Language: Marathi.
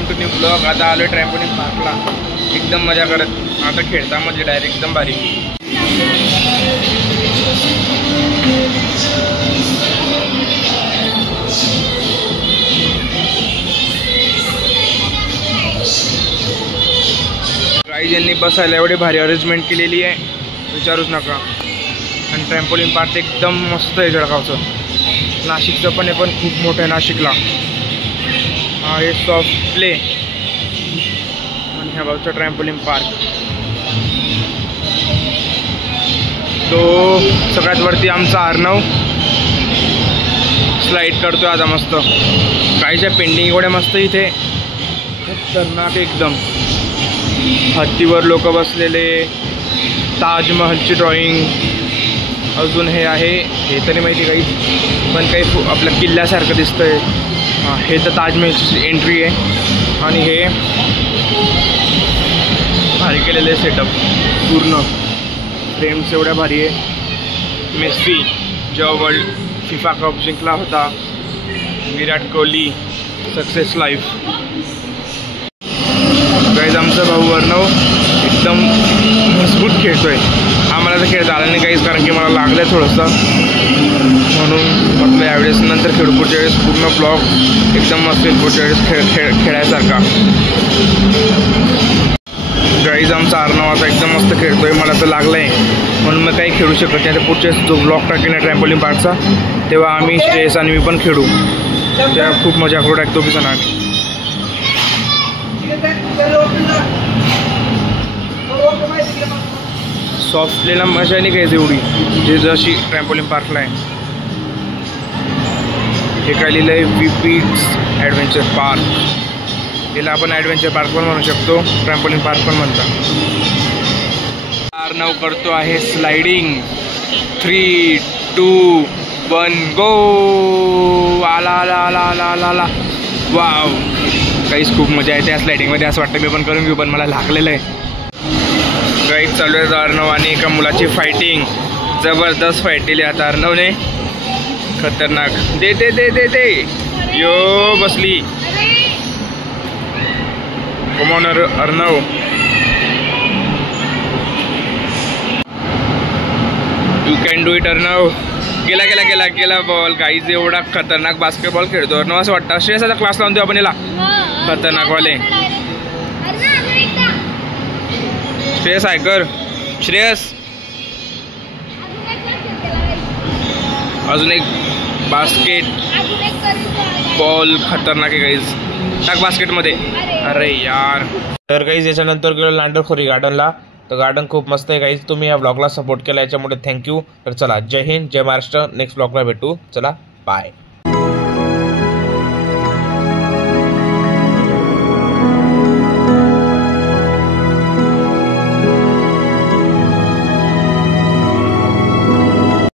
Welcome to new blog. आता आलो ट्रॅम्पोलिन पार्कला, एकदम मजा करत। आता खेळता म्हणजे डायरेक्ट एकदम भारी। गाईज यांनी बसायला एवढी भारी अरेंजमेंट केलेली आहे, विचारूच नका। आणि ट्रॅम्पोलिन पार्क एकदम मस्त आहे जळगावचं। नाशिकचं पण आहे, पण खूप मोठं आहे नाशिकला। हा हे सॉफ्ट प्ले आणि ह्या गावचा ट्रॅम्पोलिन पार्क। तो सगळ्यात वरती आमचा अर्णव स्लाइड करतोय आता मस्त। काहीच्या पेंडिंग एवढ्या मस्त इथे, खतरनाक एकदम। हत्तीवर लोक बसलेले, ताजमहलची ड्रॉइंग। अजून हे आहे, हे तरी माहिती काही, पण काही आपल्या किल्ल्यासारखं दिसतंय। हे तर ताजमहलची एंट्री आहे। आणि हे भारी केलेले सेटअप, पूर्ण फ्रेम्स एवढ्या भारी आहे। मेस्सी जेव्हा वर्ल्ड फिफा कप जिंकला होता, Virat Kohli success life. Guys आमचा भाऊ अर्णव एकदम मजबूत खेळतोय। आम्हाला तर खेळता आलं नाही काहीच, कारण की मला लागलं आहे थोडंसं, म्हणून म्हटलं यावेळेस नंतर खेळू। पुढच्या वेळेस पूर्ण ब्लॉग एकदम मस्त आहे, पुढच्या वेळेस खेळायसारखा। गाईज आमचा अर्णव आता एकदम मस्त खेळतोय, मला तर लागलं आहे म्हणून मी काही खेळू शकत नाही। तर पुढच्या जो ब्लॉग टाकेल ना ट्रॅम्पोलिन पार्कचा, तेव्हा आम्ही श्रेयस आणि मी पण खेळू, तेव्हा खूप मजा करू टाकतो की जण आम्ही। सॉफ्ट प्लेला मजा नाही घ्यायची एवढी, जे जशी ट्रॅम्पोलिन पार्कला आहे। हे काय लिहिलं आहे, विपीट्स ॲडव्हेंचर पार्क। याला आपण ॲडव्हेंचर पार्क पण म्हणू शकतो, ट्रॅम्पोलिन पार्क पण म्हणतात। अर्णव करतो आहे स्लायडिंग। 3, 2, 1 गो। आला आला आला आला आला आला, वाव। काहीच खूप मजा येते या स्लायडिंगमध्ये, असं वाटतं मी पण करून घेऊ, पण मला लागलेलं आहे। गाईड चालू आहे अर्णव आणि एका मुलाची फायटिंग, जबरदस्त फाईट केली आता अर्णवने, खतरनाक। दे दे दे दे दे, यो बसली। Come on Arnav, you can do it Arnav. गेला गेला गेला गेला बॉल। गाईज एवढा खतरनाक बास्केटबॉल खेळतो अर्णव, असं वाटतं श्रेयसाचा क्लास लावून देऊ आपण याला, खतरनाकवाले। श्रेयस आहे कर, श्रेयस अजून एक बास्केट बॉल, खतरनाक आहे गाईज, टाक बास्केटमध्ये। अरे यार। तर गाईज याच्यानंतर गेलो लांडरखोरी गार्डनला, तर गार्डन खूप मस्त आहे गाईज। तुम्ही या ब्लॉगला सपोर्ट केला याच्यामुळे थँक्यू। तर चला, जय हिंद, जय महाराष्ट्र। नेक्स्ट ब्लॉगला भेटू, चला बाय।